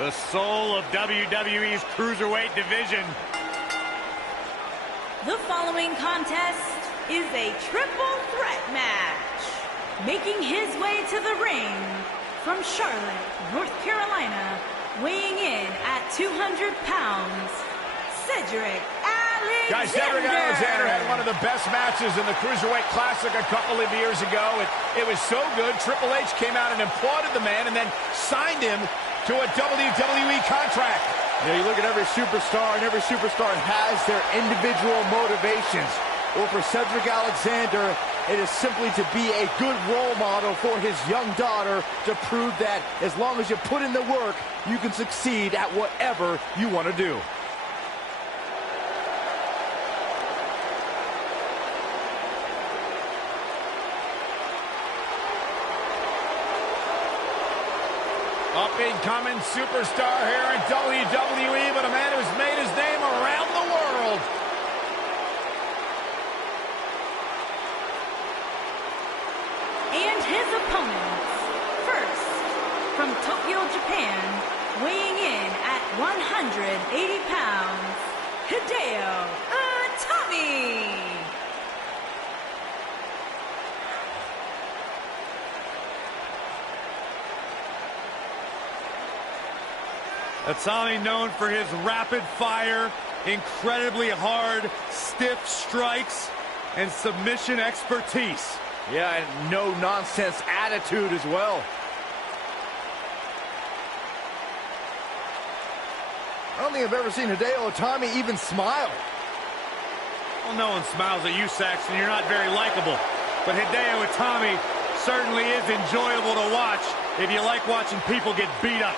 The soul of WWE's Cruiserweight division. The following contest is a triple threat match. Making his way to the ring from Charlotte, North Carolina, weighing in at 200 pounds, Cedric Alexander. Guys, Cedric Alexander had one of the best matches in the Cruiserweight Classic a couple of years ago. It was so good, Triple H came out and applauded the man and then signed him to a WWE contract. Yeah, you look at every superstar, and every superstar has their individual motivations. Well, for Cedric Alexander, it is simply to be a good role model for his young daughter to prove that as long as you put in the work, you can succeed at whatever you want to do. Up-and-coming superstar here in WWE, but a man who's made his name around the world. And his opponents. First, from Tokyo, Japan, weighing in at 180 pounds, Hideo Itami. Itami, known for his rapid fire, incredibly hard, stiff strikes, and submission expertise. Yeah, and no-nonsense attitude as well. I don't think I've ever seen Hideo Itami even smile. Well, no one smiles at you, Saxton. You're not very likable. But Hideo Itami certainly is enjoyable to watch if you like watching people get beat up.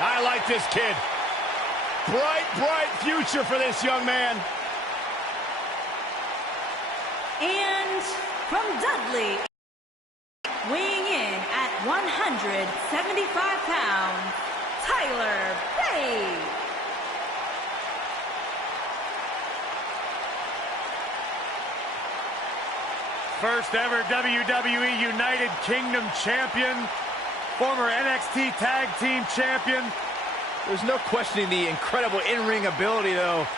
I like this kid. Bright, bright future for this young man. And from Dudley, weighing in at 175 pounds, Tyler Bate. First ever WWE United Kingdom champion. Former NXT Tag Team Champion. There's no questioning the incredible in-ring ability, though,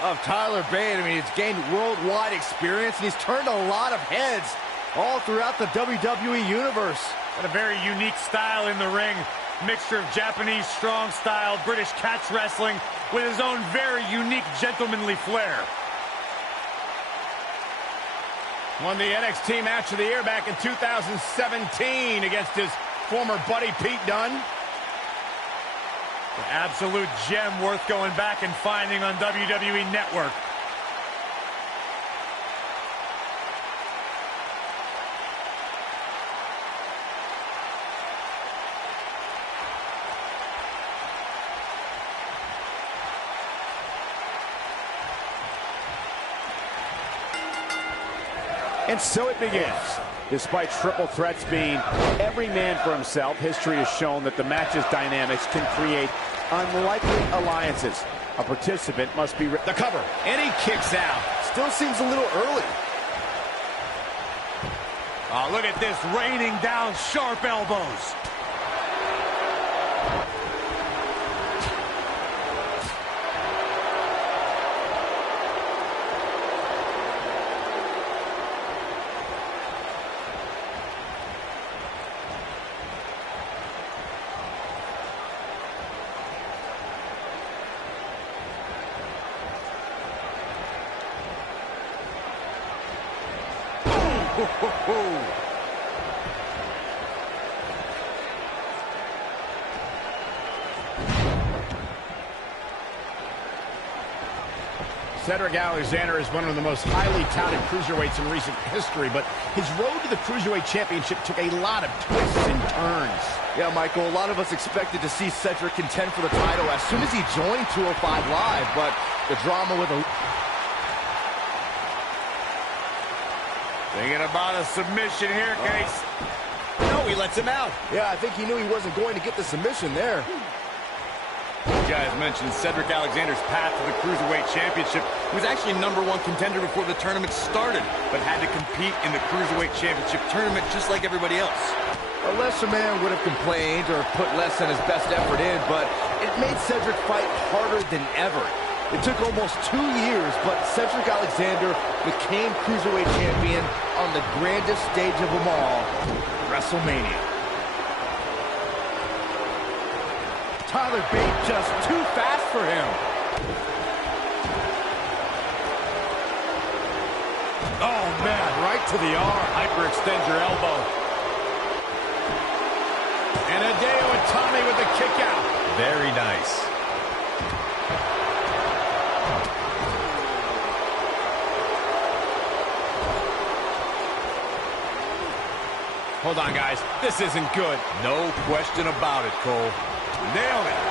of Tyler Bate. I mean, he's gained worldwide experience, and he's turned a lot of heads all throughout the WWE Universe. And a very unique style in the ring. Mixture of Japanese strong style, British catch wrestling, with his own very unique gentlemanly flair. Won the NXT Match of the Year back in 2017 against his former buddy Pete Dunne. An absolute gem worth going back and finding on WWE Network. And so it begins. Despite triple threats being every man for himself, history has shown that the match's dynamics can create unlikely alliances. A participant must be... The cover, and he kicks out. Still seems a little early. Oh, look at this, raining down sharp elbows. Cedric Alexander is one of the most highly touted cruiserweights in recent history, but his road to the Cruiserweight Championship took a lot of twists and turns. Yeah, Michael, a lot of us expected to see Cedric contend for the title as soon as he joined 205 Live, but the drama with a... Thinking about a submission here, Case. No, he lets him out. Yeah, I think he knew he wasn't going to get the submission there. guys mentioned, Cedric Alexander's path to the Cruiserweight Championship. He was actually #1 contender before the tournament started, but had to compete in the Cruiserweight Championship tournament just like everybody else. A lesser man would have complained or put less than his best effort in, but it made Cedric fight harder than ever. It took almost 2 years, but Cedric Alexander became Cruiserweight Champion on the grandest stage of them all, WrestleMania. Tyler Bate just too fast for him. Oh, man, right to the arm. Hyperextend your elbow. And Hideo Itami with the kick out. Very nice. Hold on, guys. This isn't good. No question about it, Cole. Nailed it.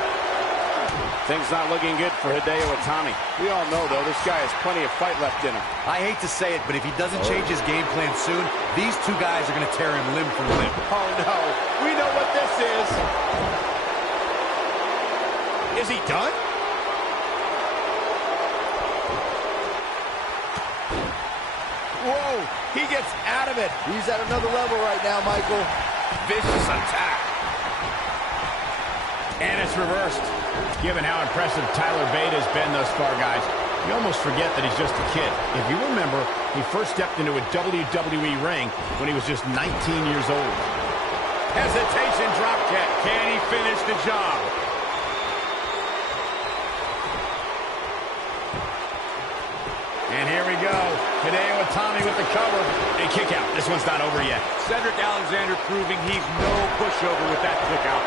Things not looking good for Hideo Itami. We all know, though, this guy has plenty of fight left in him. I hate to say it, but if he doesn't change his game plan soon, these two guys are going to tear him limb from limb. Oh, no. We know what this is. Is he done? Whoa, he gets out of it. He's at another level right now, Michael. Vicious attack. And it's reversed. Given how impressive Tyler Bate has been thus far, guys, you almost forget that he's just a kid. If you remember, he first stepped into a WWE ring when he was just 19 years old. Hesitation drop kick. Can he finish the job? And here we go. Hideo Itami with the cover. And kick out. This one's not over yet. Cedric Alexander proving he's no pushover with that kick out.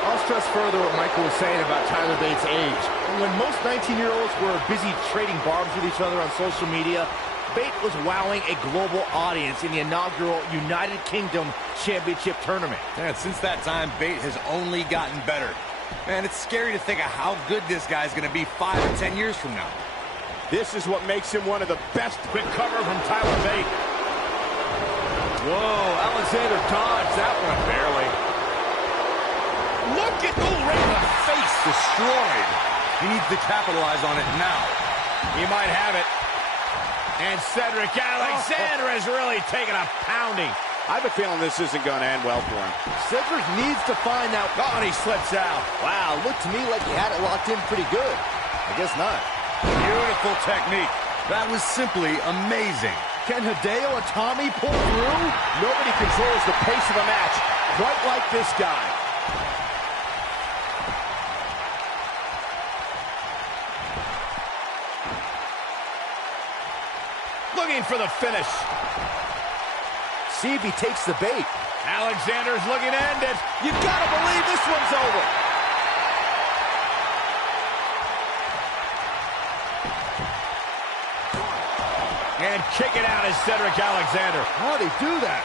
I'll stress further what Michael was saying about Tyler Bates' age. When most 19-year-olds were busy trading barbs with each other on social media, Bate was wowing a global audience in the inaugural United Kingdom Championship Tournament. And since that time, Bate has only gotten better. Man, it's scary to think of how good this guy's going to be 5 or 10 years from now. This is what makes him one of the best. Quick cover from Tyler Bate. Whoa, Alexander dodged that one barely. Look at the right in the face, destroyed. He needs to capitalize on it now. He might have it. And Cedric Alexander has really taken a pounding. I have a feeling this isn't going to end well for him. Cedric needs to find out. Oh, and he slips out. Wow, looked to me like he had it locked in pretty good. I guess not. Beautiful technique. That was simply amazing. Can Hideo Itami pull through? Nobody controls the pace of a match quite like this guy. Looking for the finish. See if he takes the bait. Alexander's looking to end it. You gotta believe this one's over. And kick it out is Cedric Alexander. How'd he do that?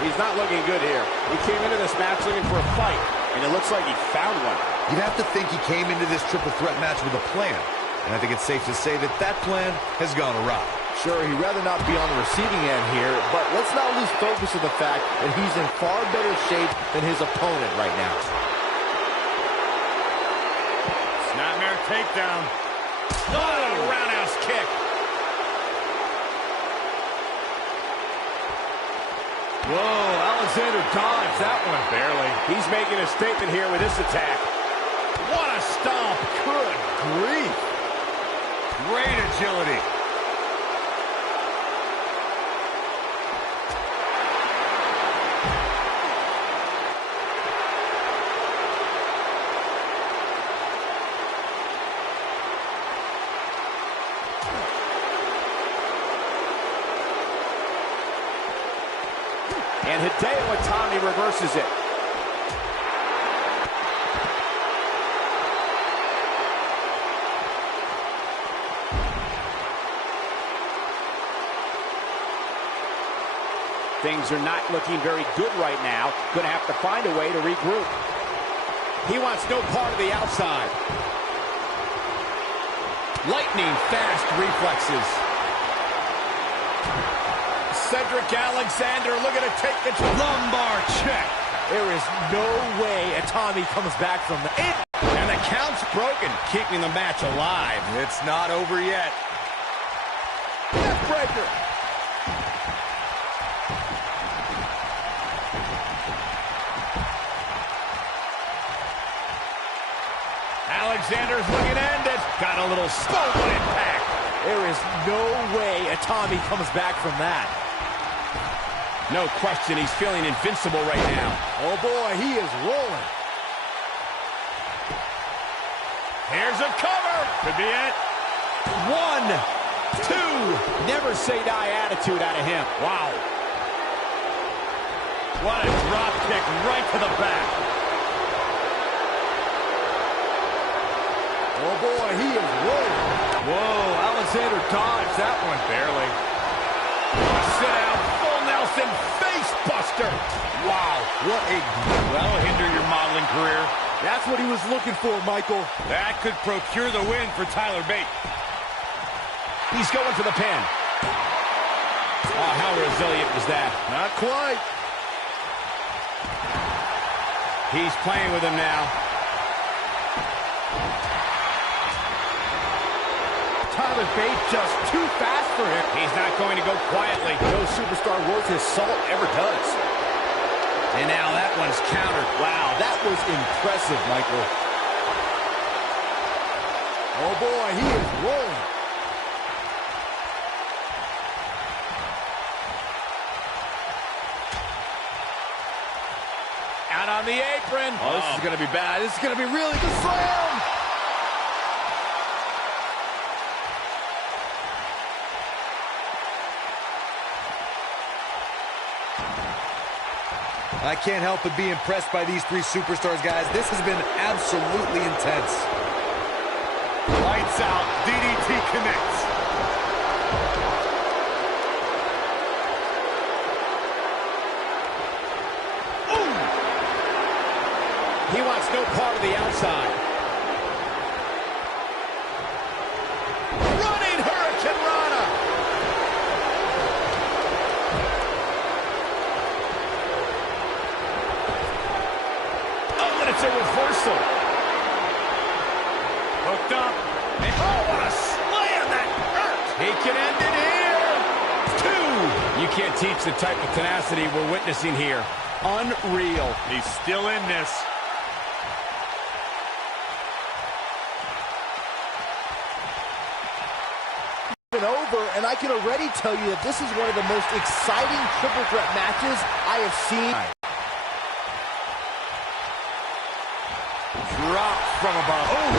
He's not looking good here. He came into this match looking for a fight, and it looks like he found one. You'd have to think he came into this triple threat match with a plan. And I think it's safe to say that that plan has gone awry. Sure, he'd rather not be on the receiving end here, but let's not lose focus of the fact that he's in far better shape than his opponent right now. Snapmare takedown. Oh, roundhouse kick. Whoa, Alexander dodged that one barely. He's making a statement here with this attack. What a stomp. Good grief. Great agility. And Hideo Itami reverses it. Things are not looking very good right now. Going to have to find a way to regroup. He wants no part of the outside. Lightning fast reflexes. Cedric Alexander looking to take control. Lumbar check. There is no way Tommy comes back from that. And the count's broken, keeping the match alive. It's not over yet. Neckbreaker. Alexander's looking to end it. Got a little stolen impact. There is no way Tommy comes back from that. No question, he's feeling invincible right now. Oh boy, he is rolling. Here's a cover. Could be it. 1, 2. Never say die attitude out of him. Wow. What a drop kick right to the back. Oh boy, he is rolling. Whoa, Alexander dodged that one. Barely. Sit out, full Nelson, face buster. Wow, what a... That'll hinder your modeling career. That's what he was looking for, Michael. That could procure the win for Tyler Bate. He's going for the pin. Oh, how resilient was that? Not quite. He's playing with him now. Tyler Bate just too fast for him. He's not going to go quietly. No superstar worth his salt ever does. And now that one's countered. Wow, that was impressive, Michael. Oh boy, he is rolling. Out on the apron. Oh, this is going to be bad. This is going to be really good. Slam! I can't help but be impressed by these three superstars, guys. This has been absolutely intense. Lights out. DDT connects. Ooh! He wants no part of the outside. Running Hurricane Rana. Oh, and it's a reversal. Hooked up. And oh, what a slam that hurt. He can end it here. 2. You can't teach the type of tenacity we're witnessing here. Unreal. He's still in this. Over, and I can already tell you that this is one of the most exciting triple threat matches I have seen. Drop from above. Oh,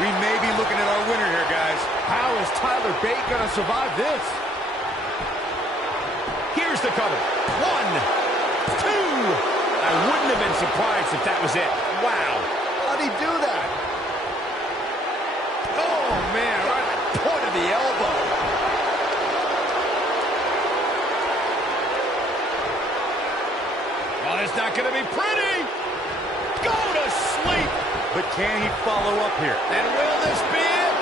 we may be looking at our winner here, guys. How is Tyler Bate going to survive this? Here's the cover. 1, 2. I wouldn't have been surprised if that was it. Wow. How'd he do that? Oh, man, right at the point of the elbow. Well, it's not going to be pretty. Go to sleep. But can he follow up here? And will this be it?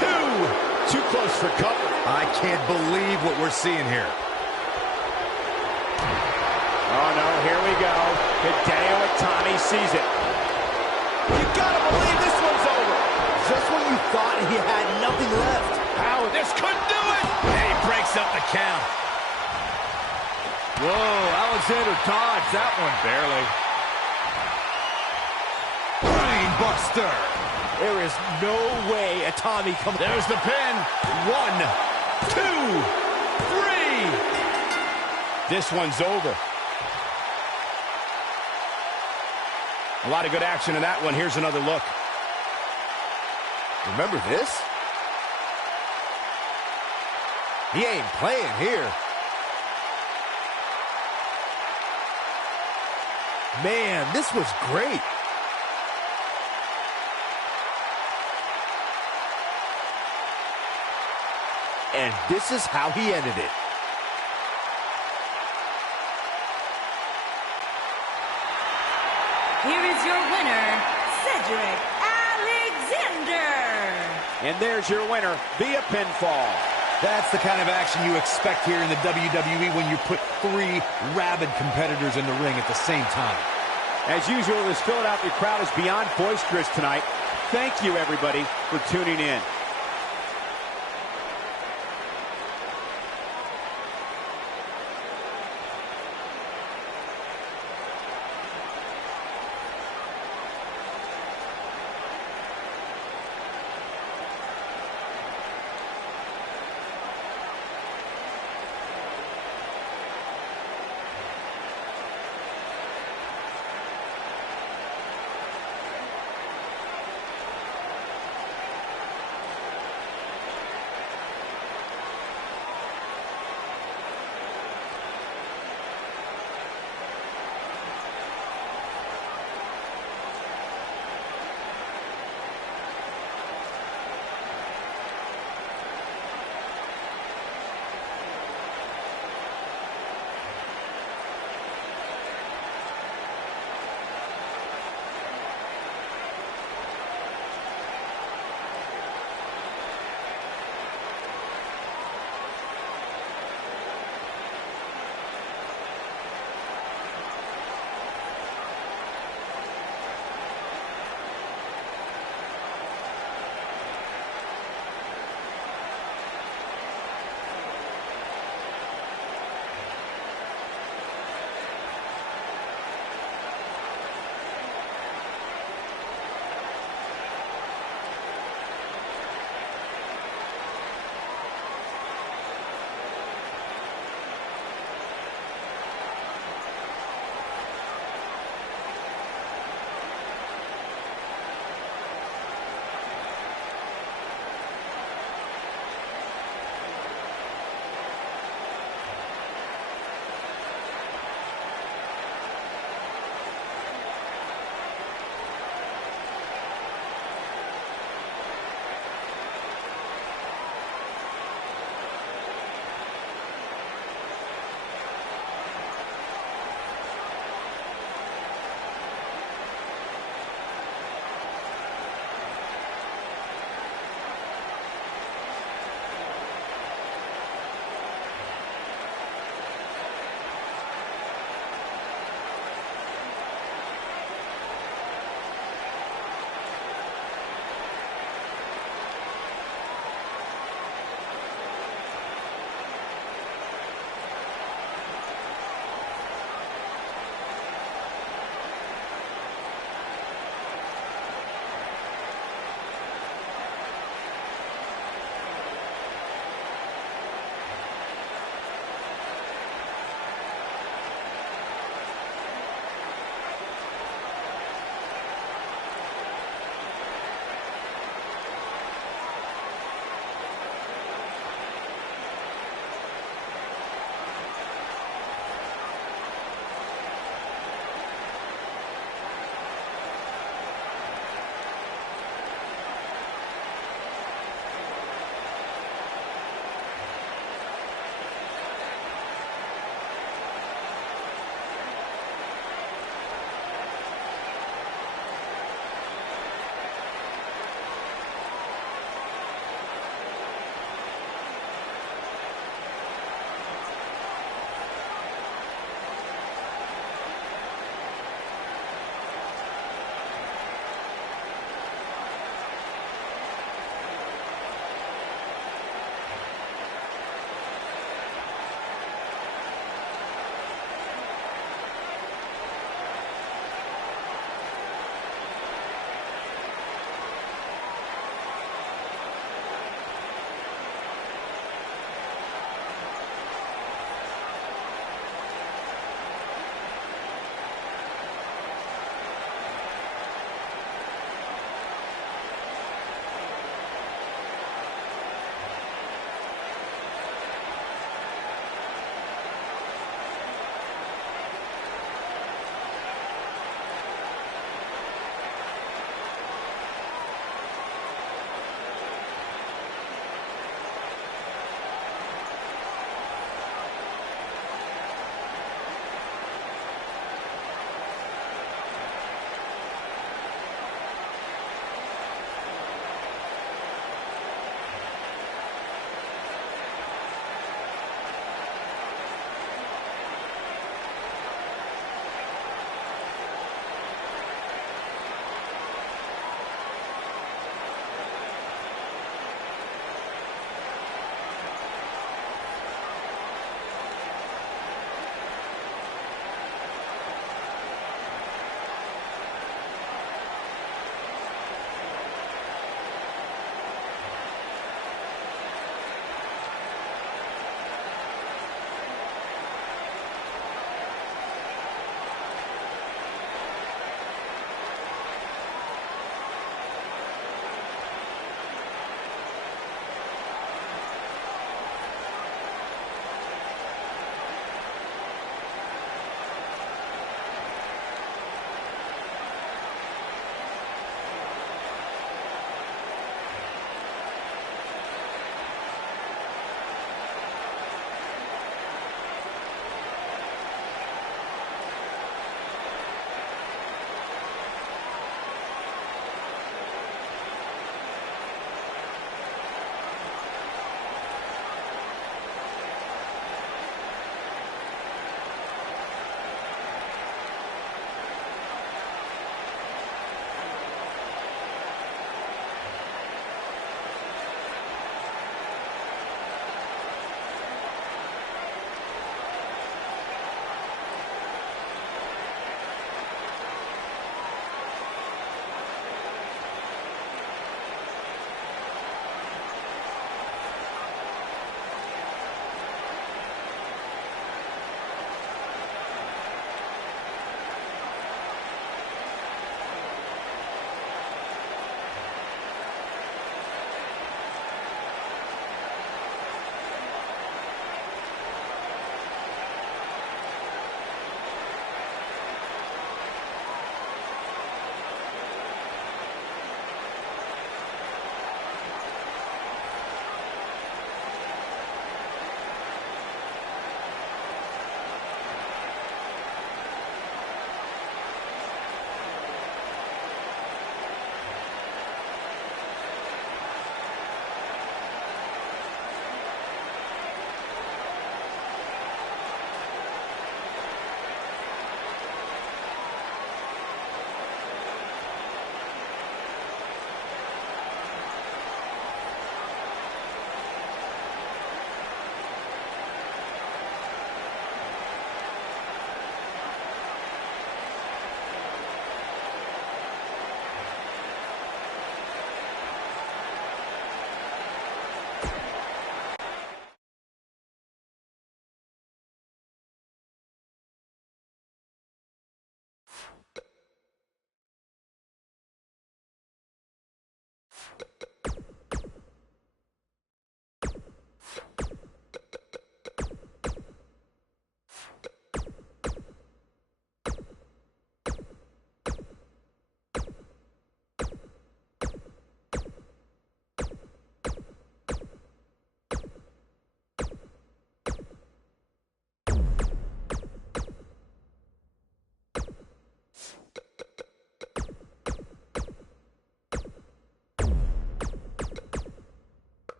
2. Too close for cover. I can't believe what we're seeing here. Oh, no, here we go. Hideo Itami sees it. You gotta believe this one's over. Just when you thought he had nothing left. How? This could do it. And he breaks up the count. Whoa, Alexander dodged that one. Barely. Brainbuster. There is no way Tommy comes. There's the pin. 1, 2, 3. This one's over. A lot of good action in that one. Here's another look. Remember this? He ain't playing here. Man, this was great. And this is how he ended it. Here is your winner, Cedric Alexander. And there's your winner via pinfall. That's the kind of action you expect here in the WWE when you put 3 rabid competitors in the ring at the same time. As usual, this Philadelphia crowd is beyond boisterous tonight. Thank you, everybody, for tuning in.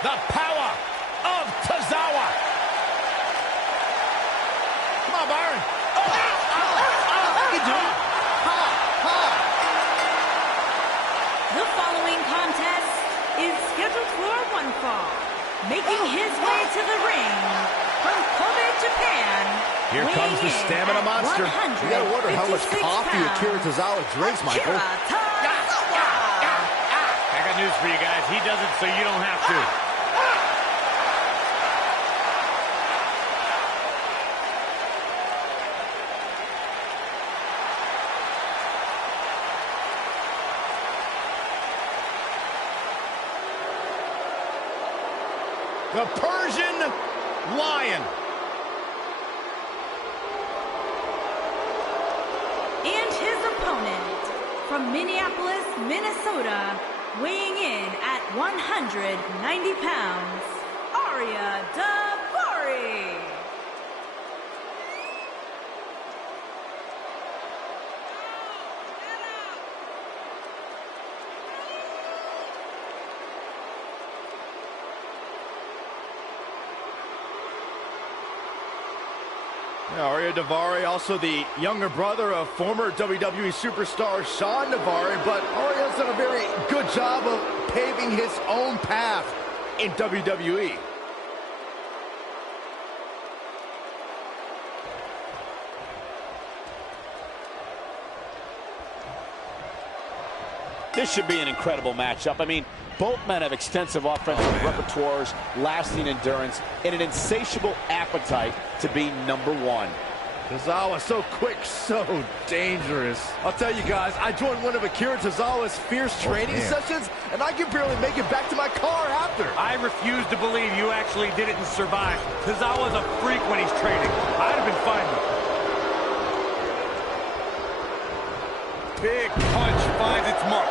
The power of Tozawa. Come on, Byron. How you doing? The following contest is scheduled for one fall. Making his way to the ring from Kobe, Japan. Here comes the stamina monster. You gotta wonder how much coffee Akira Tozawa drinks, Michael. I got news for you guys. He does it so you don't have to. The Persian Lion. And his opponent from Minneapolis, Minnesota, weighing in at 190 pounds, Arya Daivari. Arya Daivari, also the younger brother of former WWE superstar Shawn Daivari, but Arya's done a very good job of paving his own path in WWE. This should be an incredible matchup. I mean, both men have extensive offensive repertoires, lasting endurance, and an insatiable appetite to be number one. Tozawa so quick, so dangerous. I'll tell you guys, I joined one of Akira Tozawa's fierce training sessions, and I could barely make it back to my car after. I refuse to believe you actually did it and survived. Tozawa's a freak when he's training. I'd have been fine with it. Big punch finds its mark.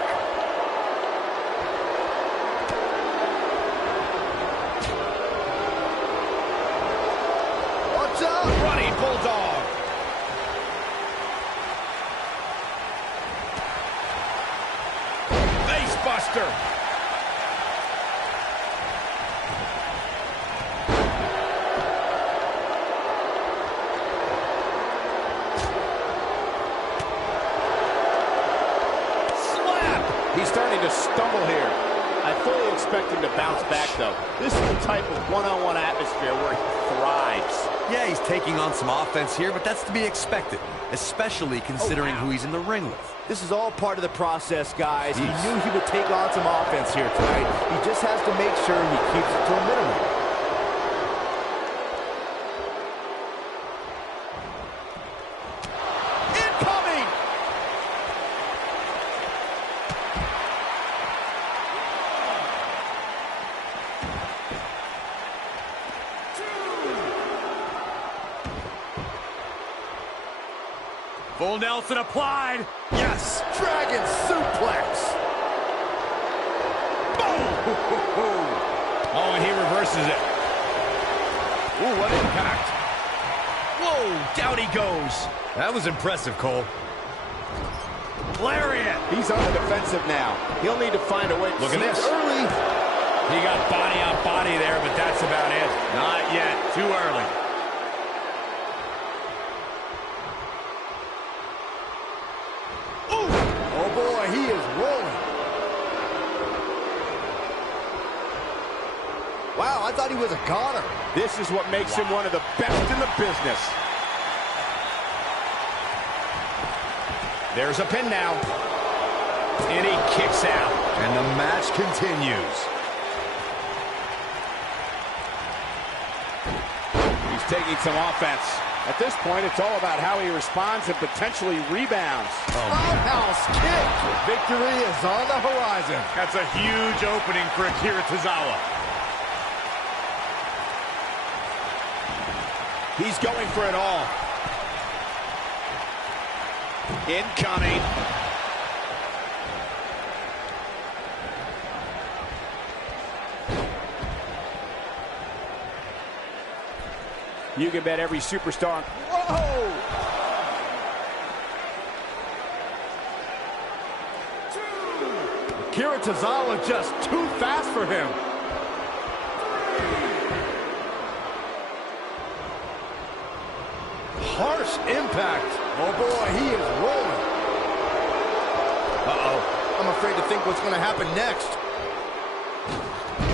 Watch out! Running Bulldog. Face buster. He's starting to stumble here. I fully expect him to bounce back, though. This is the type of one-on-one atmosphere where he thrives. Yeah, he's taking on some offense here, but that's to be expected, especially considering who he's in the ring with. This is all part of the process, guys. He knew he would take on some offense here tonight. He just has to make sure he keeps it to a minimum. Incoming! Full Nelson applied. Yes! Dragon suplex. Oh, and he reverses it. Ooh, what impact. Whoa, down he goes. That was impressive, Cole. Lariat. He's on the defensive now. He'll need to find a way. Look at this. Early. He got body on body there, but that's about it. Not yet. Too early. Oh boy, he is rolling. Wow, I thought he was a goner. This is what makes him one of the best in the business. There's a pin now. And he kicks out. And the match continues. He's taking some offense. At this point, it's all about how he responds and potentially rebounds. Roundhouse kick. Victory is on the horizon. That's a huge opening for Akira Tozawa. He's going for it all. Incoming. You can bet every superstar. Whoa! Akira Tozawa just too fast for him. Harsh impact. Oh boy, he is rolling. Uh-oh. I'm afraid to think what's going to happen next.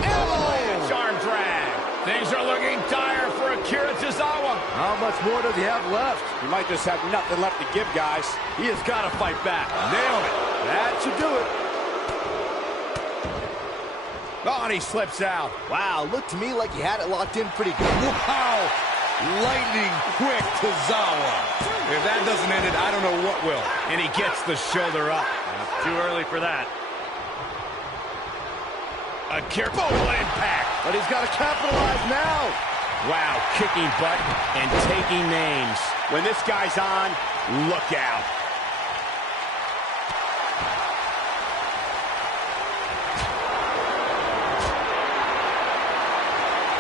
Avalanche arm drag. Things are looking dire for Akira Tozawa. How much more does he have left? He might just have nothing left to give, guys. He has got to fight back. Nailed it. That should do it. Oh, and he slips out. Wow, looked to me like he had it locked in pretty good. Wow! Lightning quick Tozawa. If that doesn't end it, I don't know what will. And he gets the shoulder up. Too early for that. Akira, oh, what impact. But he's got to capitalize now. Wow, kicking butt and taking names. When this guy's on, Look out.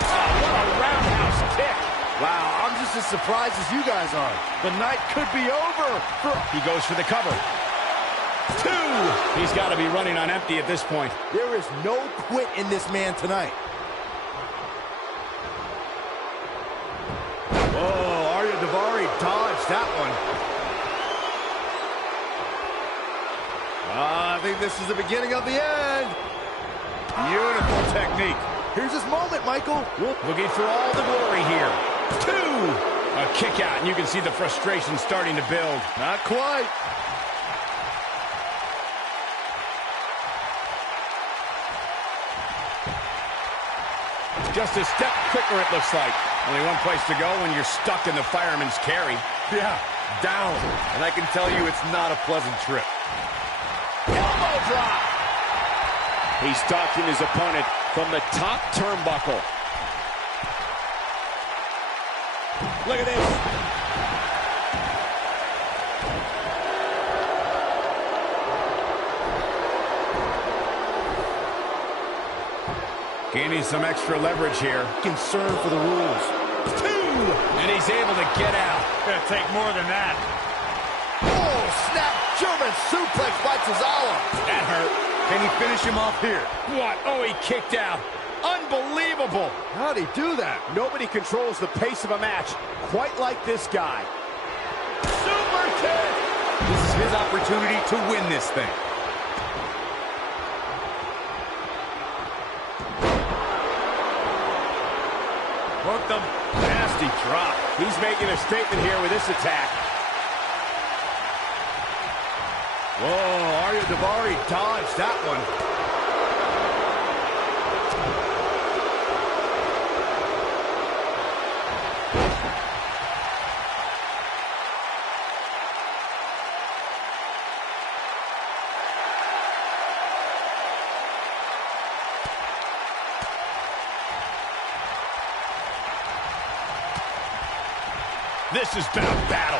Oh, what a roundhouse kick. Wow, I'm just as surprised as you guys are. The night could be over. He goes for the cover. 2. He's got to be running on empty at this point. There is no quit in this man tonight. Oh, Arya Daivari dodged that one. I think this is the beginning of the end. Beautiful technique. Here's his moment, Michael. Looking for all the glory here. 2. A kick out, and you can see the frustration starting to build. Not quite. Just a step quicker, it looks like. Only one place to go when you're stuck in the fireman's carry. Yeah, down. And I can tell you it's not a pleasant trip. Elbow drop. he's stalking his opponent from the top turnbuckle. Look at this. Gaining some extra leverage here. Concern for the rules. 2! And he's able to get out. Gonna take more than that. Oh, snap German suplex by Tozawa. That hurt. Can he finish him off here? What? Oh, he kicked out. Unbelievable. How'd he do that? Nobody controls the pace of a match quite like this guy. Super kick. This is his opportunity to win this thing. Hooked him. Nasty drop. He's making a statement here with this attack. Whoa, Arya Daivari dodged that one. This has been a battle.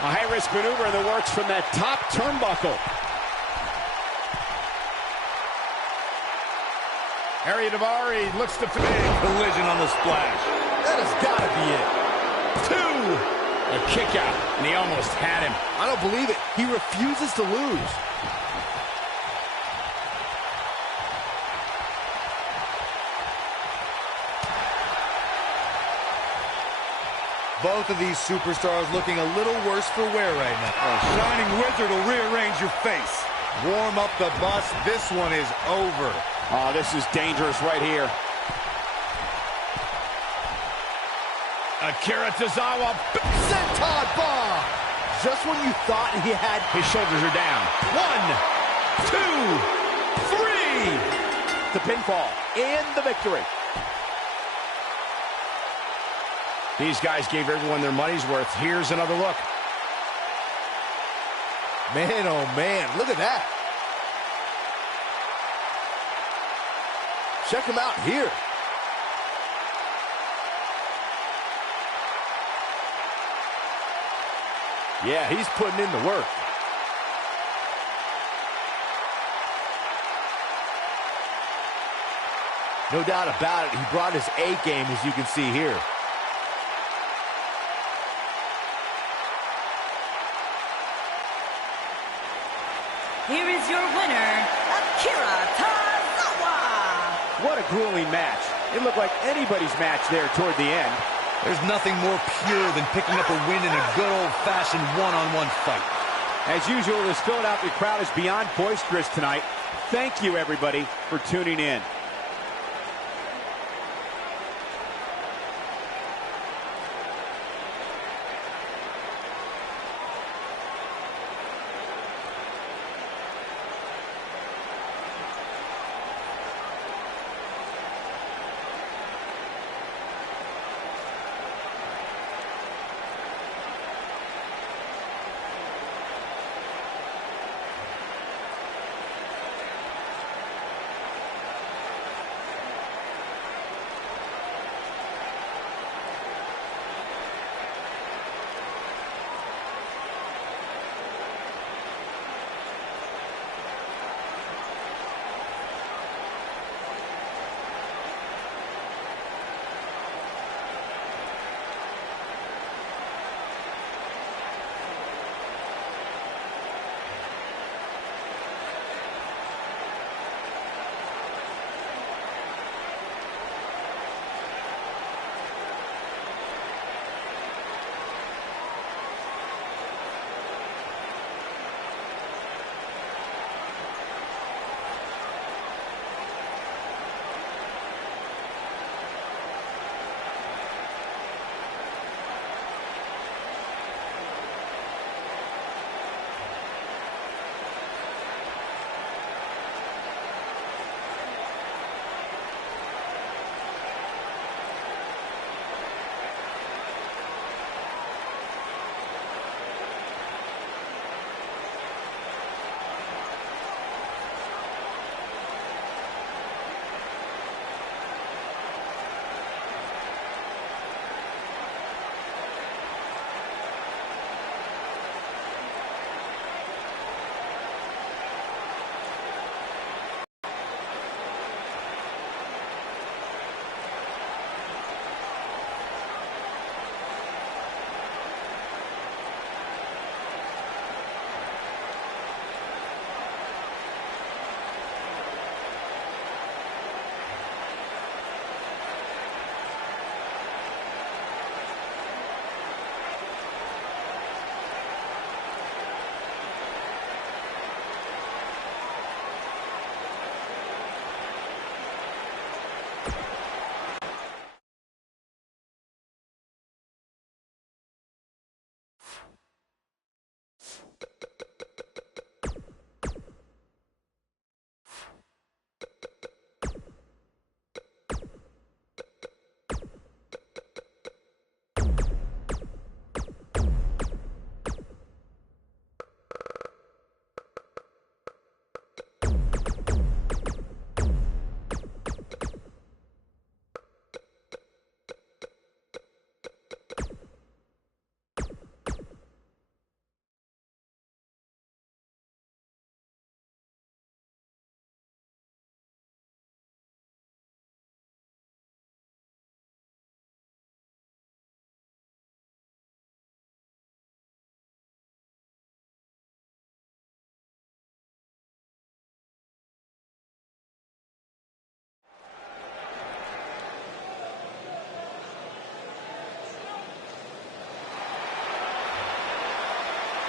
A high-risk maneuver in the works from that top turnbuckle. Arya Daivari looks to big collision on the splash. That has got to be it. 2! A kick out, and he almost had him. I don't believe it. He refuses to lose. Both of these superstars looking a little worse for wear right now. Shining Wizard will rearrange your face. Warm up the bus. This one is over. Oh, this is dangerous right here. Akira Tozawa. Senton bomb! Just when you thought he had... His shoulders are down. 1, 2, 3. The pinfall and the victory. These guys gave everyone their money's worth. Here's another look. Man, oh man, look at that. Check him out here. Yeah, he's putting in the work. No doubt about it, he brought his A game, as you can see here. Here is your winner, Akira Tozawa. What a grueling match. It looked like anybody's match there toward the end. There's nothing more pure than picking up a win in a good old-fashioned one-on-one fight. As usual, this Philadelphia crowd is beyond boisterous tonight. Thank you, everybody, for tuning in.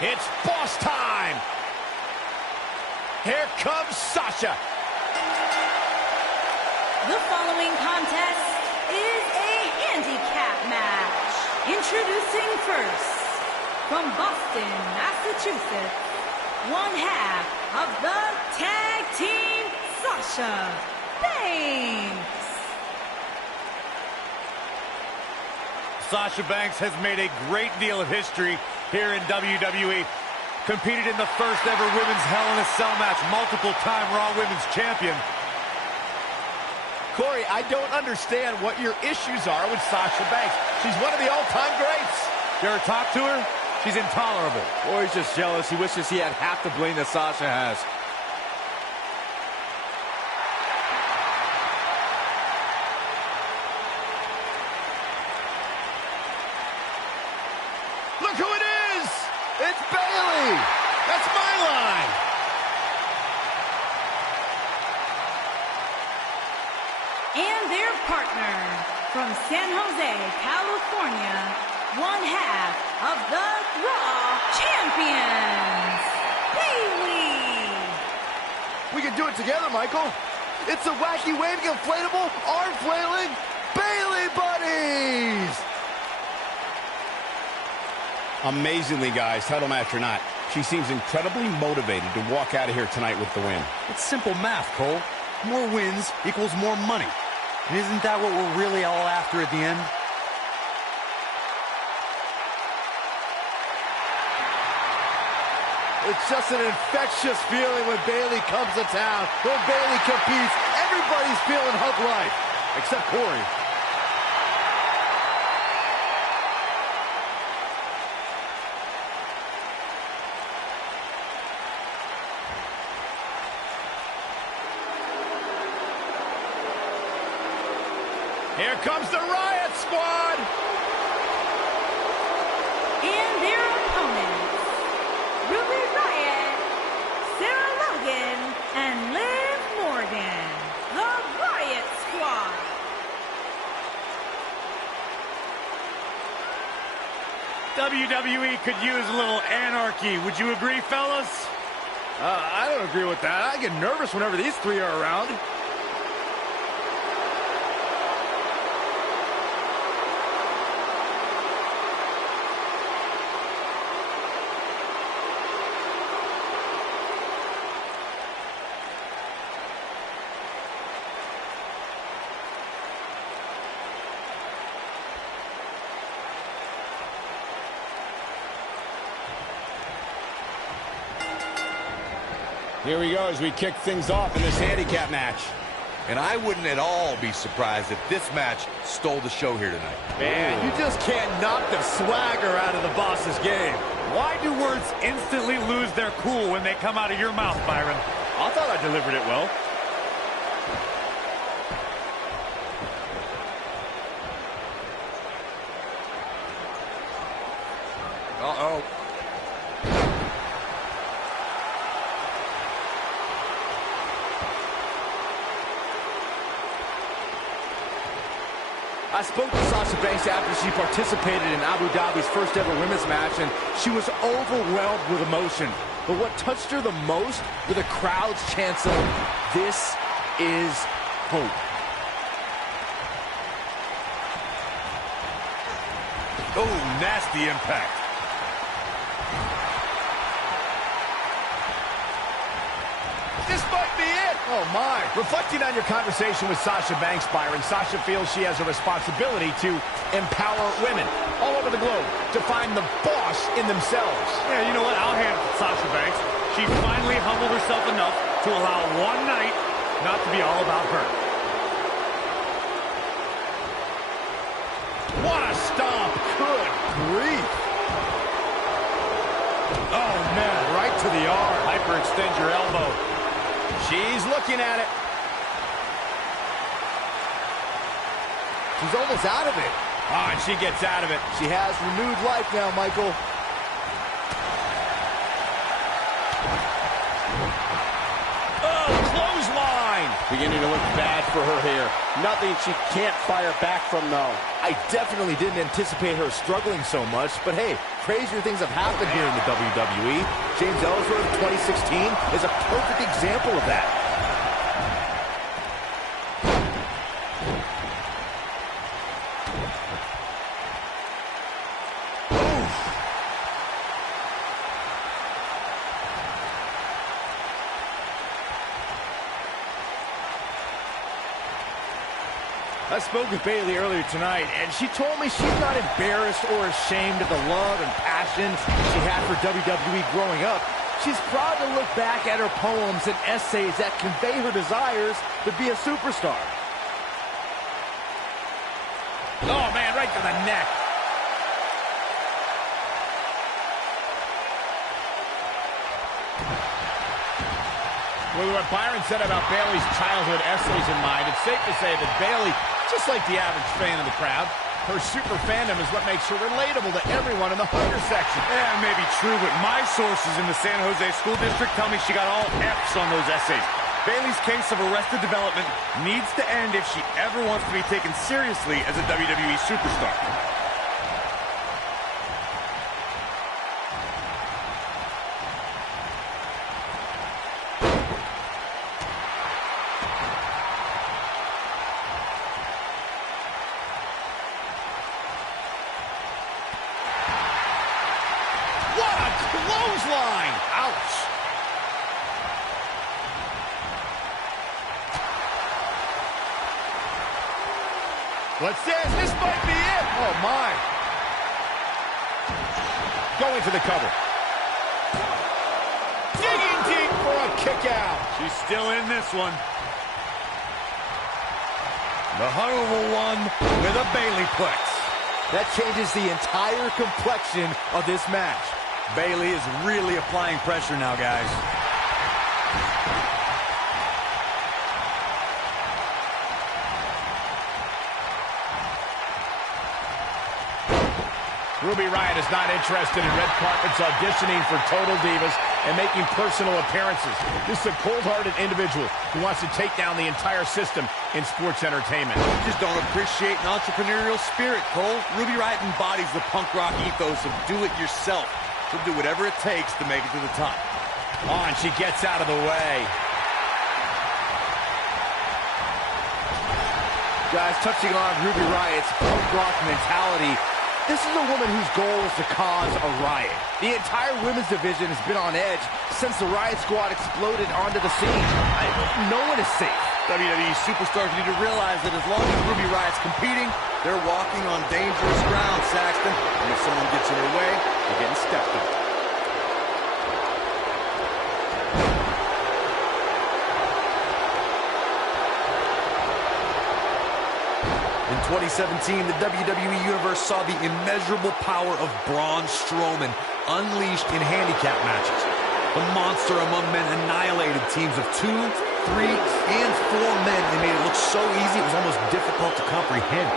It's boss time. Here comes Sasha. The following contest is a handicap match. Introducing first, from Boston, Massachusetts, one half of the tag team, Sasha Banks. Sasha Banks has made a great deal of history here in WWE. Competed in the first ever women's Hell in a Cell match, multiple-time Raw Women's Champion. Corey, I don't understand what your issues are with Sasha Banks. She's one of the all-time greats. You ever talk to her? She's intolerable. Or he's just jealous. He wishes he had half the bling that Sasha has. Look who it is! It's Bayley! That's my line! And their partner, from San Jose, California, one half of the Raw Champions, Bayley. We can do it together, Michael. It's a wacky waving, inflatable, arm flailing Bayley buddies. Amazingly, guys, title match or not, she seems incredibly motivated to walk out of here tonight with the win. It's simple math, Cole. More wins equals more money. And isn't that what we're really all after at the end? It's just an infectious feeling when Bayley comes to town. When Bayley competes, everybody's feeling Hug Life, except Corey. Here comes the Riot Squad! And their opponents, Ruby Riott, Sarah Logan, and Liv Morgan, the Riot Squad. WWE could use a little anarchy. Would you agree, fellas? I don't agree with that. I get nervous whenever these three are around. Here we go as we kick things off in this handicap match. And I wouldn't at all be surprised if this match stole the show here tonight. Man, you just can't knock the swagger out of the boss's game. Why do words instantly lose their cool when they come out of your mouth, Byron? I thought I delivered it well. Uh-oh. I spoke to Sasha Banks after she participated in Abu Dhabi's first ever women's match, and she was overwhelmed with emotion. But what touched her the most were the crowd's chants of, "This is hope." Oh, nasty impact. This might be it. Oh, my. Reflecting on your conversation with Sasha Banks, Byron, Sasha feels she has a responsibility to empower women all over the globe to find the boss in themselves. Yeah, you know what? I'll hand it to Sasha Banks. She finally humbled herself enough to allow one night not to be all about her. What a stomp. Good grief. Oh, man, right to the arm. Hyperextend your elbow. She's looking at it. She's almost out of it. Oh, and she gets out of it. She has renewed life now, Michael. Oh, clothesline. Beginning to look bad for her here. Nothing she can't fire back from, though. I definitely didn't anticipate her struggling so much, but hey, crazier things have happened here in the WWE. James Ellsworth 2016 is a perfect example of that. I spoke with Bayley earlier tonight, and she told me she's not embarrassed or ashamed of the love and passion she had for WWE growing up. She's proud to look back at her poems and essays that convey her desires to be a superstar. Oh, man, right to the neck. With what Byron said about Bayley's childhood essays in mind, it's safe to say that Bayley, just like the average fan in the crowd, her super fandom is what makes her relatable to everyone in the Hunger section. Yeah, maybe true, but my sources in the San Jose School District tell me she got all F's on those essays. Bayley's case of arrested development needs to end if she ever wants to be taken seriously as a WWE superstar. Clothesline! Ouch! What's this? This might be it! Oh, my. Going for the cover. Digging deep for a kick out. She's still in this one. The Honorable One with a Bayleyplex. That changes the entire complexion of this match. Bayley is really applying pressure now, guys. Ruby Riott is not interested in red carpets, auditioning for Total Divas, and making personal appearances. This is a cold-hearted individual who wants to take down the entire system in sports entertainment. You just don't appreciate an entrepreneurial spirit, Cole. Ruby Riott embodies the punk rock ethos of do-it-yourself. She'll do whatever it takes to make it to the top. Oh, and she gets out of the way. Guys, touching on Ruby Riott's punk rock mentality, this is a woman whose goal is to cause a riot. The entire women's division has been on edge since the Riot Squad exploded onto the scene. No one is safe. WWE superstars need to realize that as long as Ruby Riott's competing, they're walking on dangerous ground, Saxton. And if someone gets in her way, they're getting stepped on. In 2017, the WWE Universe saw the immeasurable power of Braun Strowman unleashed in handicap matches. The monster among men annihilated teams of 2, 3, and 4 men and made it look so easy it was almost difficult to comprehend.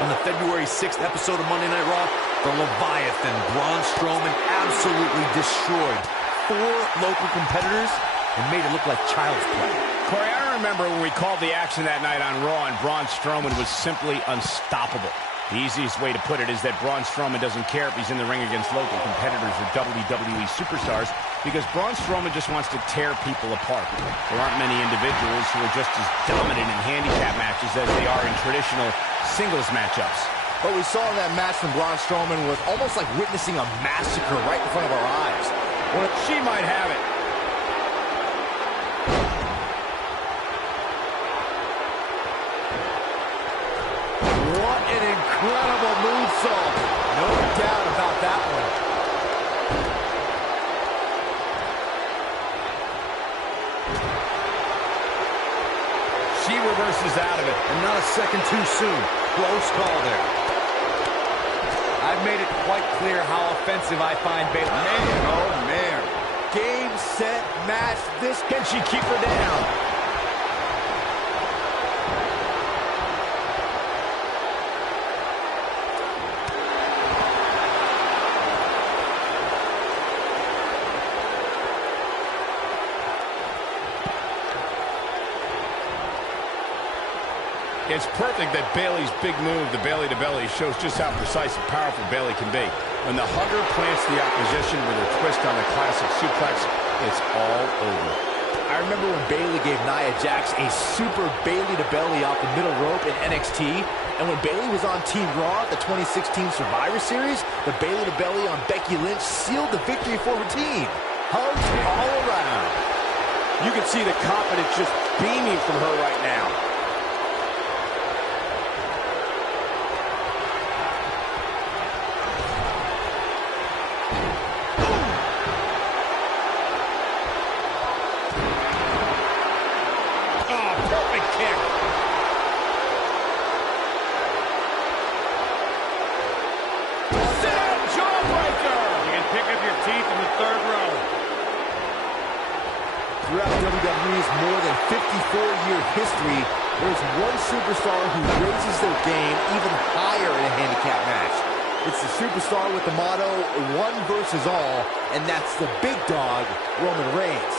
On the February 6th episode of Monday Night Raw, the Leviathan, Braun Strowman, absolutely destroyed 4 local competitors and made it look like child's play. Corey, I remember when we called the action that night on Raw, and Braun Strowman was simply unstoppable. The easiest way to put it is that Braun Strowman doesn't care if he's in the ring against local competitors or WWE superstars, because Braun Strowman just wants to tear people apart. There aren't many individuals who are just as dominant in handicap matches as they are in traditional singles matchups. What we saw in that match from Braun Strowman was almost like witnessing a massacre right in front of our eyes. Well, she might have it. What an incredible moonsault. No doubt about that one. She reverses out of it. And not a second too soon. Close call there. I've made it quite clear how offensive I find Bayley. Man, oh man. Game, set, match. This Can she keep her down? It's perfect that Bayley's big move, the belly-to-belly, shows just how precise and powerful Bayley can be. When the hugger plants the opposition with a twist on the classic suplex, it's all over. I remember when Bayley gave Nia Jax a super Bayley-to-belly off the middle rope in NXT, and when Bayley was on Team Raw at the 2016 Survivor Series, the Bayley-to-belly on Becky Lynch sealed the victory for her team. Hugs all around. You can see the confidence just beaming from her right now. Throughout WWE's more than 54-year history, there's one superstar who raises their game even higher in a handicap match. It's the superstar with the motto, one versus all, and that's the big dog, Roman Reigns.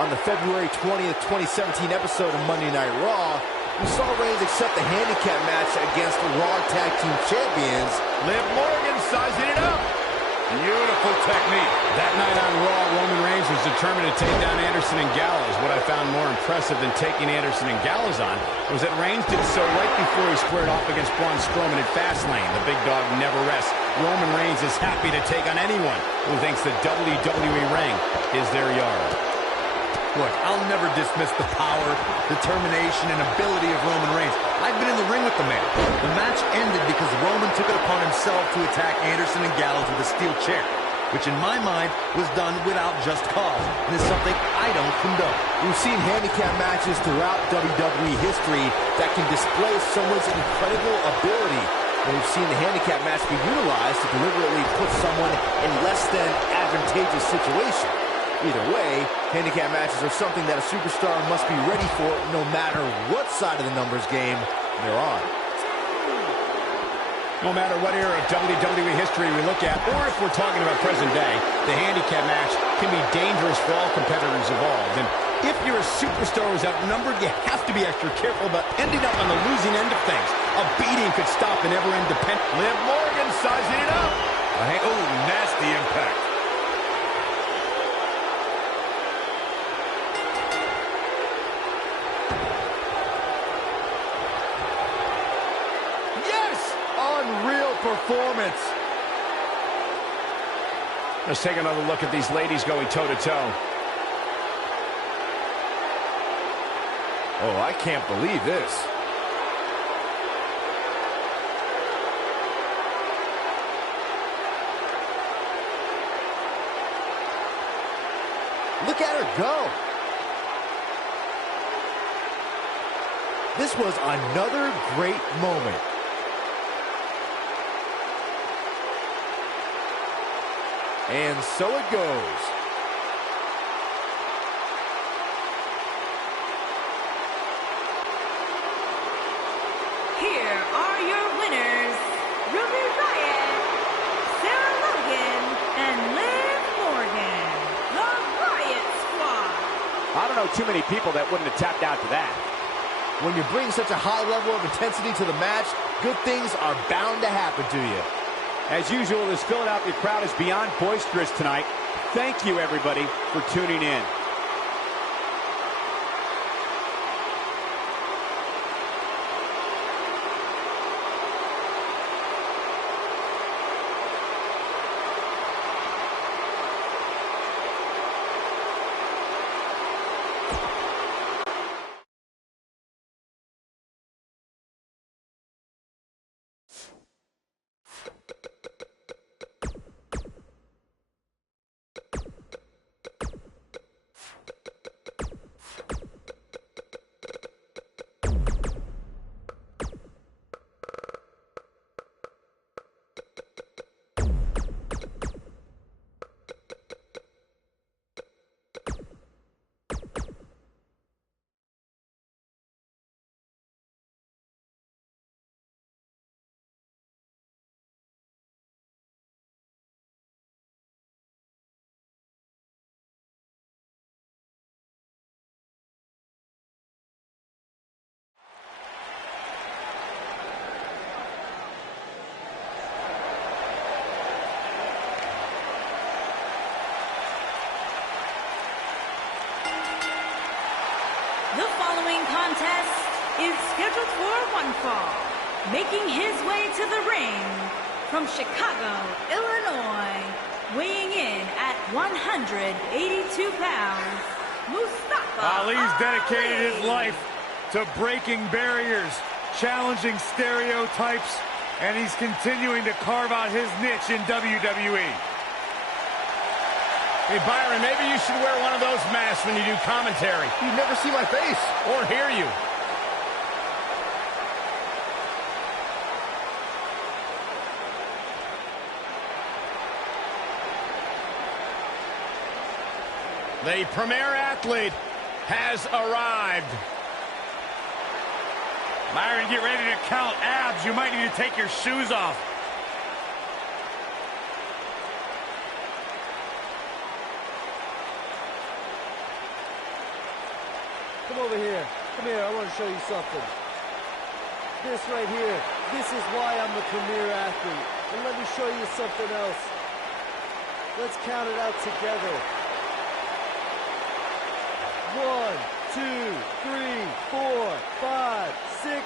On the February 20th, 2017 episode of Monday Night Raw, we saw Reigns accept the handicap match against the Raw Tag Team Champions. Liv Morgan sizing it up. Beautiful technique. That night on Raw, Roman Reigns was determined to take down Anderson and Gallows. What I found more impressive than taking Anderson and Gallows on was that Reigns did so right before he squared off against Braun Strowman at Fastlane. The big dog never rests. Roman Reigns is happy to take on anyone who thinks the WWE ring is their yard. Look, I'll never dismiss the power, determination, and ability of Roman Reigns. I've been in the ring with the man. The match ended because Roman took it upon himself to attack Anderson and Gallows with a steel chair, which in my mind was done without just cause, and is something I don't condone. We've seen handicap matches throughout WWE history that can display someone's incredible ability. And we've seen the handicap match be utilized to deliberately put someone in less than advantageous situation. Either way, handicap matches are something that a superstar must be ready for no matter what side of the numbers game they're on. No matter what era of WWE history we look at, or if we're talking about present day, the handicap match can be dangerous for all competitors involved. And if you're a superstar who's outnumbered, you have to be extra careful about ending up on the losing end of things. A beating could stop an ever-independent. Liv Morgan sizing it up. Oh, nasty impact. Performance. Let's take another look at these ladies going toe-to-toe. Oh, I can't believe this. Look at her go. This was another great moment. And so it goes. Here are your winners, Ruby Riott, Sarah Logan, and Liv Morgan, the Riott Squad. I don't know too many people that wouldn't have tapped out to that. When you bring such a high level of intensity to the match, good things are bound to happen to you. As usual, this Philadelphia crowd is beyond boisterous tonight. Thank you, everybody, for tuning in. The following contest is scheduled for one fall. Making his way to the ring from Chicago, Illinois, weighing in at 182 pounds, Mustafa Ali's dedicated Ali. his life to breaking barriers, challenging stereotypes, and he's continuing to carve out his niche in WWE. Hey, Byron, maybe you should wear one of those masks when you do commentary. You never see my face. Or hear you. The premier athlete has arrived. Byron, get ready to count abs. You might need to take your shoes off. Come over here. Come here, I want to show you something. This right here, this is why I'm the premier athlete. And let me show you something else. Let's count it out together. 1, 2, 3, 4, 5, 6,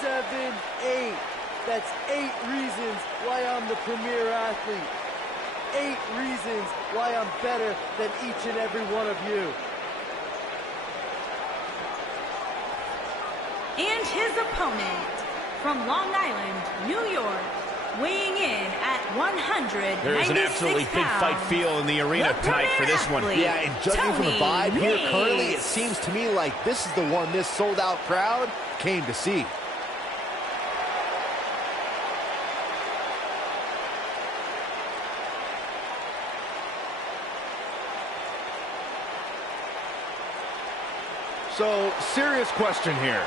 7, 8. That's 8 reasons why I'm the premier athlete. 8 reasons why I'm better than each and every one of you. And his opponent from Long Island, New York, weighing in at 196 There is an absolutely big fight feel in the arena the tonight for this one. athlete, Yeah, and judging from the vibe here Tony currently, it Nese. seems to me like this is the one this sold-out crowd came to see. So, serious question here.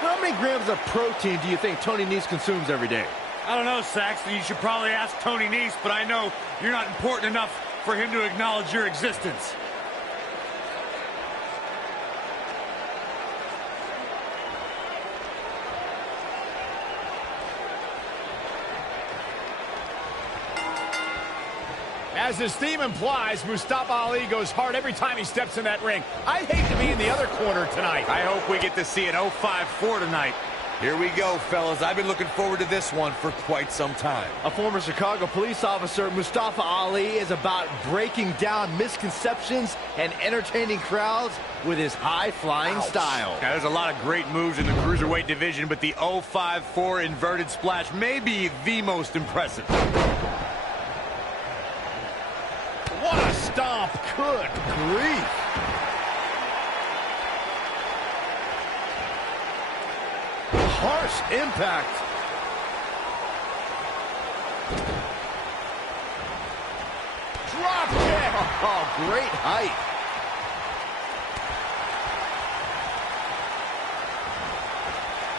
How many grams of protein do you think Tony Nese consumes every day? I don't know, Saxton. You should probably ask Tony Nese, but I know you're not important enough for him to acknowledge your existence. As his theme implies, Mustafa Ali goes hard every time he steps in that ring. I'd hate to be in the other corner tonight. I hope we get to see an 054 tonight. Here we go, fellas. I've been looking forward to this one for quite some time. A former Chicago police officer, Mustafa Ali, is about breaking down misconceptions and entertaining crowds with his high-flying style. Now, there's a lot of great moves in the cruiserweight division, but the 054 inverted splash may be the most impressive. What a stomp. Good grief. Harsh impact. Drop kick. Oh, great height.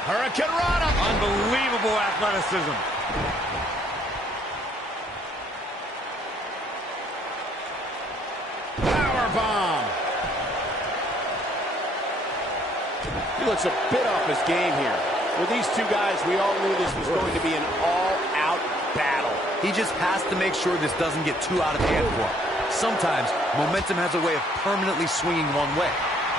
Hurricane Rana. Unbelievable athleticism. Powerbomb. He looks a bit off his game here. With these two guys, we all knew this was going to be an all-out battle. He just has to make sure this doesn't get too out of hand for him. Sometimes, momentum has a way of permanently swinging one way.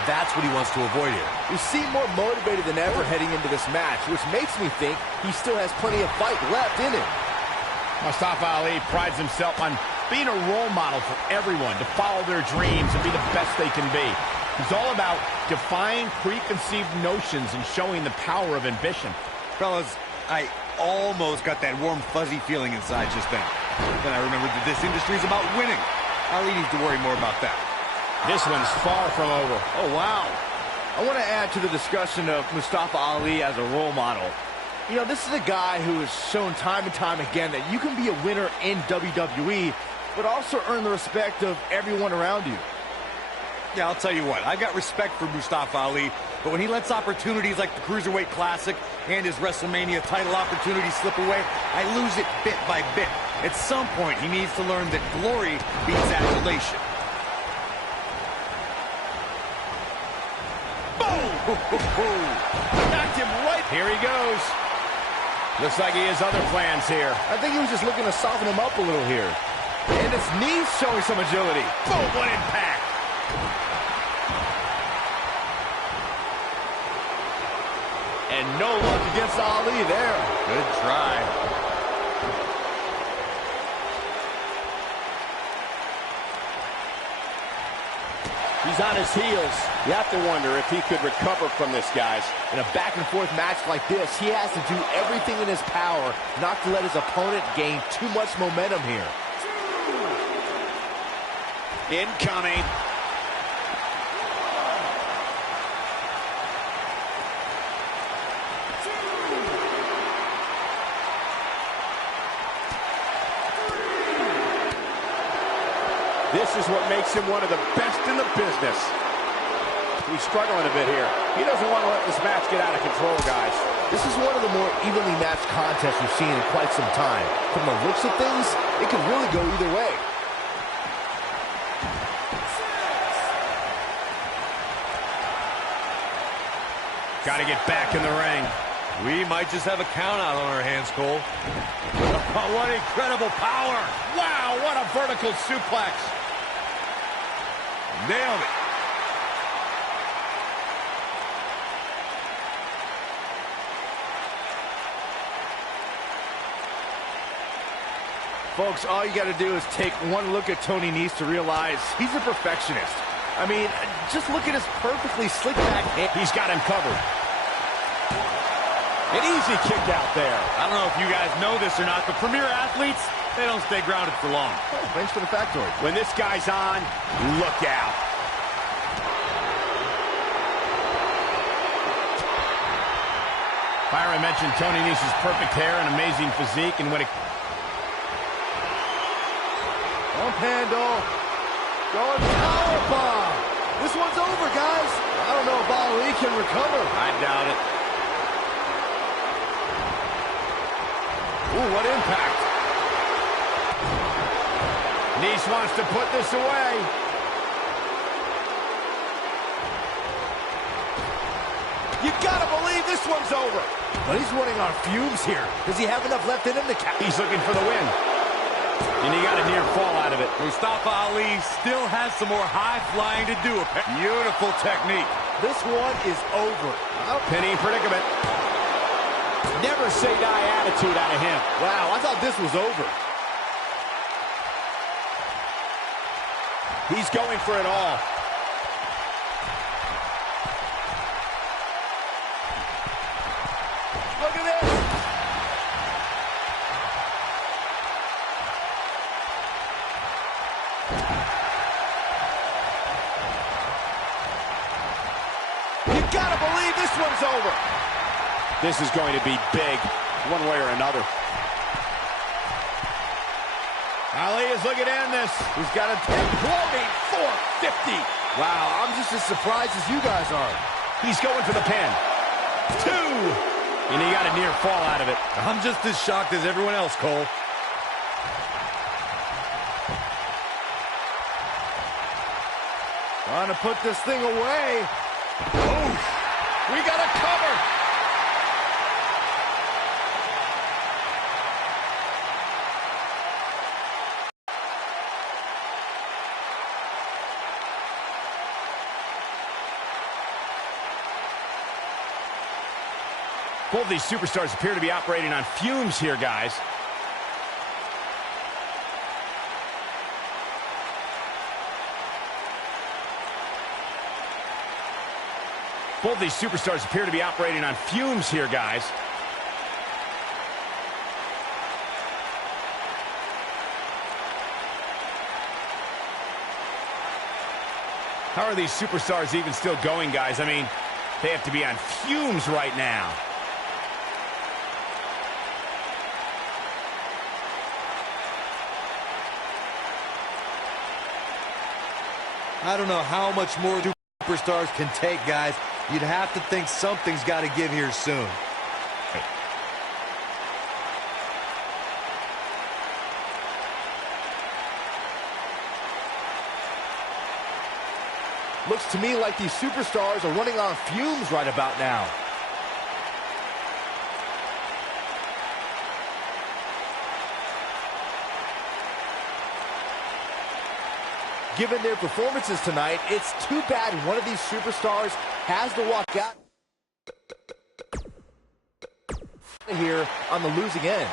That's what he wants to avoid here. You seem more motivated than ever heading into this match, which makes me think he still has plenty of fight left in him. Mustafa Ali prides himself on being a role model for everyone to follow their dreams and be the best they can be. He's all about defying preconceived notions and showing the power of ambition. Fellas, I almost got that warm, fuzzy feeling inside just then. Then I remembered that this industry is about winning. Ali needs to worry more about that. This one's far from over. Oh, wow. I want to add to the discussion of Mustafa Ali as a role model. You know, this is a guy who has shown time and time again that you can be a winner in WWE, but also earn the respect of everyone around you. Yeah, I'll tell you what, I got respect for Mustafa Ali, but when he lets opportunities like the Cruiserweight Classic and his WrestleMania title opportunity slip away, I lose it bit by bit. At some point, he needs to learn that glory beats adulation. Knocked him right. Here he goes. Looks like he has other plans here. I think he was just looking to soften him up a little here. And his knees showing some agility. Boom, what impact. And no luck against Ali there. Good try. He's on his heels. You have to wonder if he could recover from this, guys. In a back-and-forth match like this, he has to do everything in his power not to let his opponent gain too much momentum here. Incoming. This is what makes him one of the best in the business. He's struggling a bit here. He doesn't want to let this match get out of control, guys. This is one of the more evenly matched contests we've seen in quite some time. From the looks of things, it could really go either way. Got to get back in the ring. We might just have a count out on our hands, Cole. Oh, what incredible power. Wow, what a vertical suplex. Nailed it. Folks, all you got to do is take one look at Tony Nese to realize he's a perfectionist. I mean, just look at his perfectly slick back hand. He's got him covered. An easy kick out there. I don't know if you guys know this or not, but premier athletes, they don't stay grounded for long. Oh, thanks for the factoid. When this guy's on, look out. Byron mentioned Tony Nese's perfect hair and amazing physique, and when it... Pump handle. Going powerbomb. This one's over, guys. I don't know if Ali can recover. I doubt it. Ooh, what impact. Nese wants to put this away. You gotta believe this one's over. But he's running on fumes here. Does he have enough left in him to catch? He's looking for the win. And he got a near fall out of it. Mustafa Ali still has some more high flying to do. Beautiful technique. This one is over. Penny predicament. Never say die attitude out of him. Wow, I thought this was over. He's going for it all. Look at this. You gotta believe this one's over. This is going to be big, one way or another. Ali is looking to end this. He's got a imploding 450. Wow, I'm just as surprised as you guys are. He's going for the pin. 2. And he got a near fall out of it. I'm just as shocked as everyone else, Cole. Trying to put this thing away. Oh, we got a cover. Both these superstars appear to be operating on fumes here, guys. Both these superstars appear to be operating on fumes here, guys. How are these superstars even still going, guys? I mean, they have to be on fumes right now. I don't know how much more superstars can take, guys. You'd have to think something's got to give here soon. Looks to me like these superstars are running on fumes right about now. Given their performances tonight, it's too bad one of these superstars has to walk out. here on the losing end.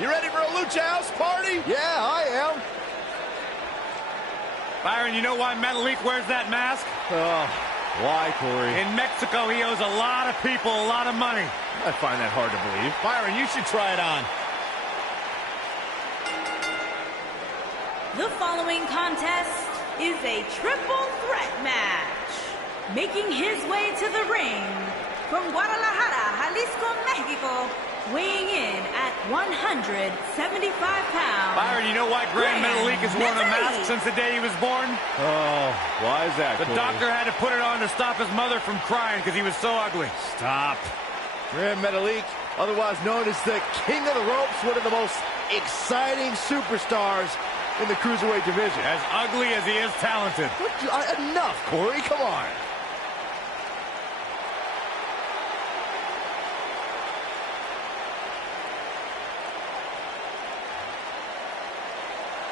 You ready for a Lucha House party? Yeah, I am. Byron, you know why Metalik wears that mask? Oh, why, Corey? In Mexico, he owes a lot of people a lot of money. I find that hard to believe. Byron, you should try it on. The following contest is a triple threat match. Making his way to the ring from Guadalajara, Jalisco, Mexico, weighing in at 175 pounds. Byron, you know why Gran Metalik has worn a mask since the day he was born? Oh, why is that, The Corey? doctor had to put it on to stop his mother from crying because he was so ugly. Stop. Gran Metalik, otherwise known as the King of the Ropes, one of the most exciting superstars in the Cruiserweight division. As ugly as he is talented. Enough, Corey, come on.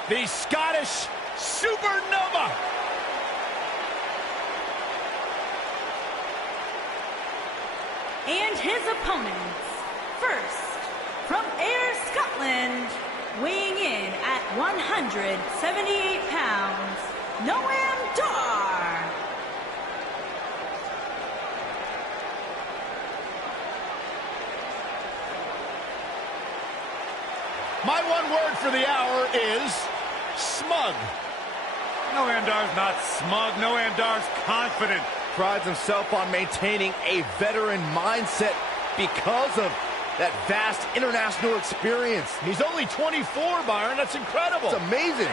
The Scottish Supernova. And his opponents, first, from Ayr, Scotland, weighing in at 178 pounds, Noam Dar. My one word for the hour is smug. Noam Dar's not smug. Noam Dar's confident. Prides himself on maintaining a veteran mindset because of that vast international experience. He's only 24, Byron. That's incredible. It's amazing.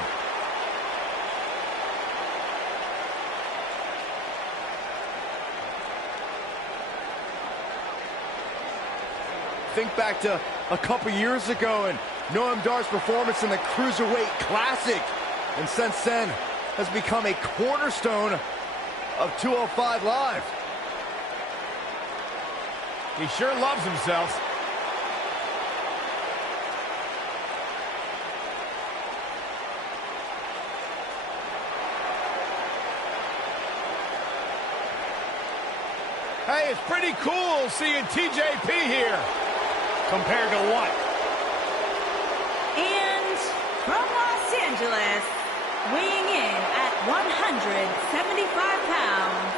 Think back to a couple years ago and Noam Dar's performance in the Cruiserweight Classic. And since then, has become a cornerstone of 205 Live. He sure loves himself. Hey, it's pretty cool seeing TJP here. Compared to what? And from Los Angeles, weighing in at 175 pounds,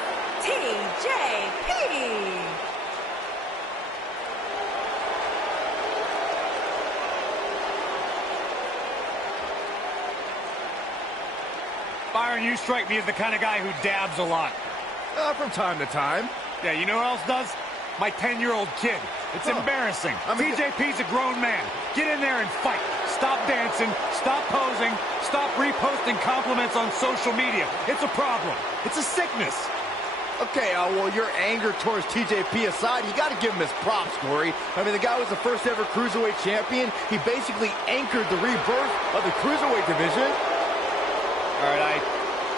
TJP. Byron, you strike me as the kind of guy who dabs a lot. From time to time. Yeah, you know who else does? my 10-year-old kid. It's embarrassing. TJP's a grown man. Get in there and fight. Stop dancing. Stop posing. Stop reposting compliments on social media. It's a problem. It's a sickness. Okay, well, your anger towards TJP aside, you got to give him his props, Corey. I mean, the guy was the first ever Cruiserweight champion. He basically anchored the rebirth of the Cruiserweight division. All right,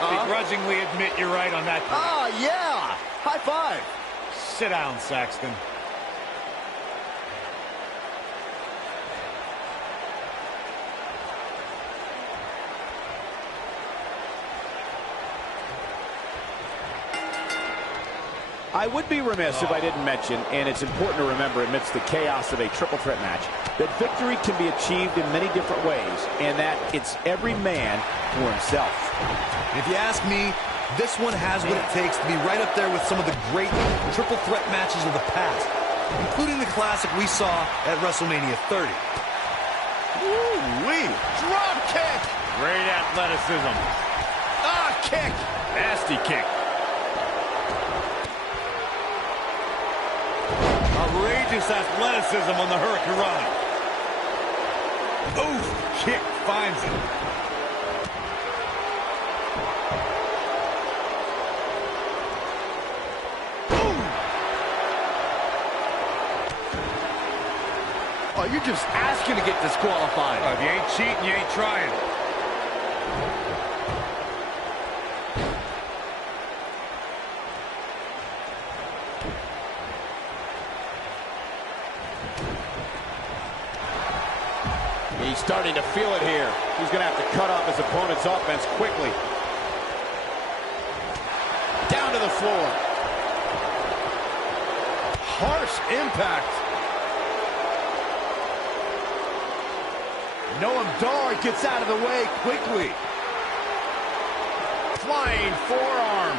I begrudgingly admit you're right on that point. Yeah. High five. Sit down, Saxton. I would be remiss if I didn't mention, and it's important to remember amidst the chaos of a triple threat match, that victory can be achieved in many different ways, and that it's every man for himself. If you ask me, this one has what it takes to be right up there with some of the great triple threat matches of the past, including the classic we saw at WrestleMania 30. Woo-wee. Drop kick. Great athleticism. Kick. Nasty kick. Outrageous athleticism on the Hurricanrana. Ooh, kick finds it. Oh, you're just asking to get disqualified. If you ain't cheating, you ain't trying. He's starting to feel it here. He's going to have to cut off his opponent's offense quickly. Down to the floor. Harsh impact. Noam Dar gets out of the way quickly. Flying forearm.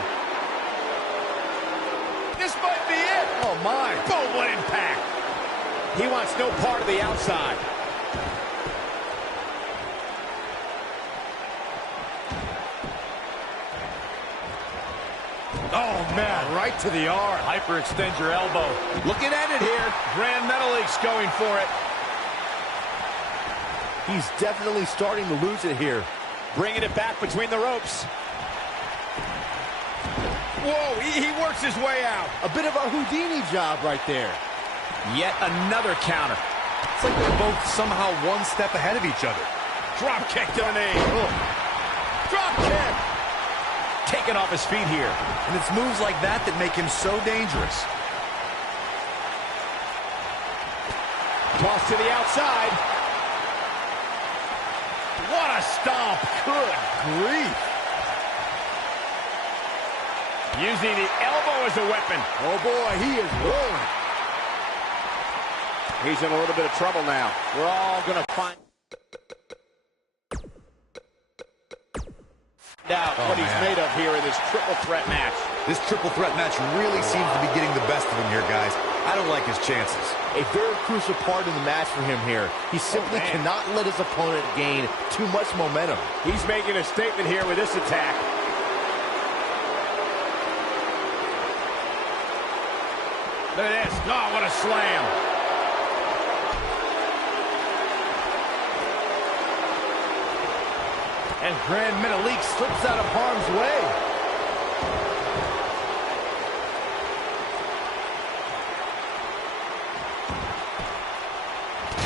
This might be it. Oh, my. Boom, what impact. He wants no part of the outside. Oh, man, right to the arm. Hyperextend your elbow. Looking at it here. Grand Metalik going for it. He's definitely starting to lose it here. Bringing it back between the ropes. Whoa, he works his way out. A bit of a Houdini job right there. Yet another counter. It's like they're both somehow one step ahead of each other. Drop kick to the knee. Drop kick. Taken off his feet here. And it's moves like that that make him so dangerous. Toss to the outside. What a stomp. Good grief. Using the elbow as a weapon. Oh, boy, he is rolling. He's in a little bit of trouble now. We're all going to find out what he's made of here in this triple threat match. This triple threat match really seems to be getting the best of him here, guys. I don't like his chances. A very crucial part in the match for him here. He simply cannot let his opponent gain too much momentum. He's making a statement here with this attack. Look at this. Oh, what a slam. And Grand Metalik slips out of harm's way.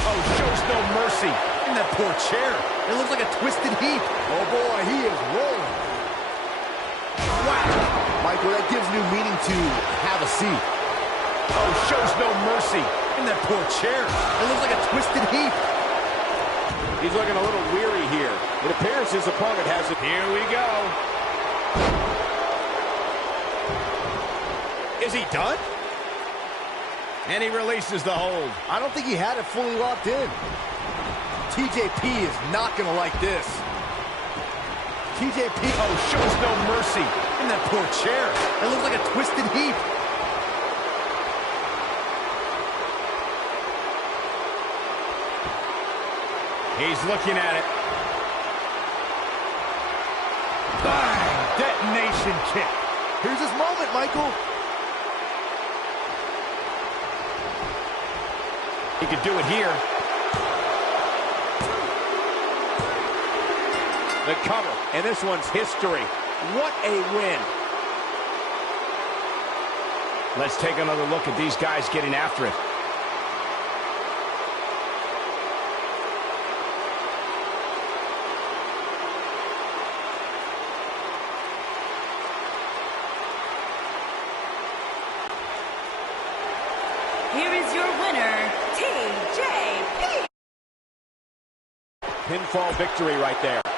Oh, shows no mercy. In that poor chair. It looks like a twisted heap. Oh, boy, he is rolling. Wow. Michael, that gives new meaning to have a seat. Oh, shows no mercy. In that poor chair. It looks like a twisted heap. He's looking a little weary here. It appears his opponent has it. Here we go. Is he done? And he releases the hold. I don't think he had it fully locked in. TJP is not going to like this. TJP, oh, shows no mercy. In that poor chair. It looks like a twisted heap. He's looking at it. Bang! Detonation kick. Here's his moment, Michael. He could do it here. The cover, and this one's history. What a win. Let's take another look at these guys getting after it. Here is your winner, TJP. Pinfall victory right there.